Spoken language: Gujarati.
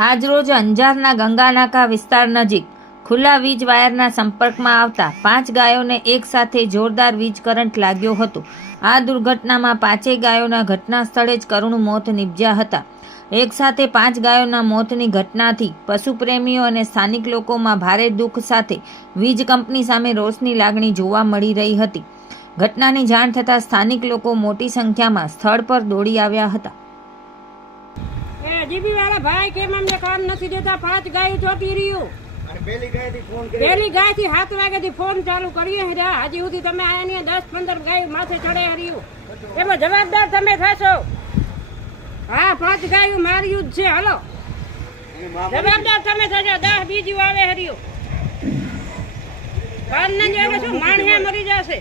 આજરોજ અંજારના ગંગાનાકા વિસ્તાર નજીક ખુલ્લા વીજ વાયરના સંપર્કમાં આવતા 5 ગાયોને એકસાથે જોરદાર વીજ કરંટ લાગ્યો હતો। આ દુર્ઘટનામાં 5 ગાયોના ઘટના સ્થળે જ કરુણ મોત નીપજ્યા હતા। એકસાથે 5 ગાયોના મોતની ઘટનાથી પશુપ્રેમીઓ અને સ્થાનિક લોકોમાં ભારે દુઃખ સાથે વીજ કંપની સામે રોષની લાગણી જોવા મળી રહી હતી। ઘટનાની જાણ થતાં સ્થાનિક લોકો મોટી સંખ્યામાં સ્થળ પર દોડી આવ્યા હતા। जीबी वाला भाई के हमने काम नहीं देता 5 गाय छोटी रही पहली गाय थी 7 वागे थी फोन चालू करिए हजी सुधी तमे आया नहीं 10-15 गाय माथे चढ़े हरियो एम जवाबदार तमे थशो। हाँ 5 गाय मार्यु छे हलो जवाबदार तमे थशो 10 बीजी आवे हरियो कान न जावे छो माणिया मरी जाशे।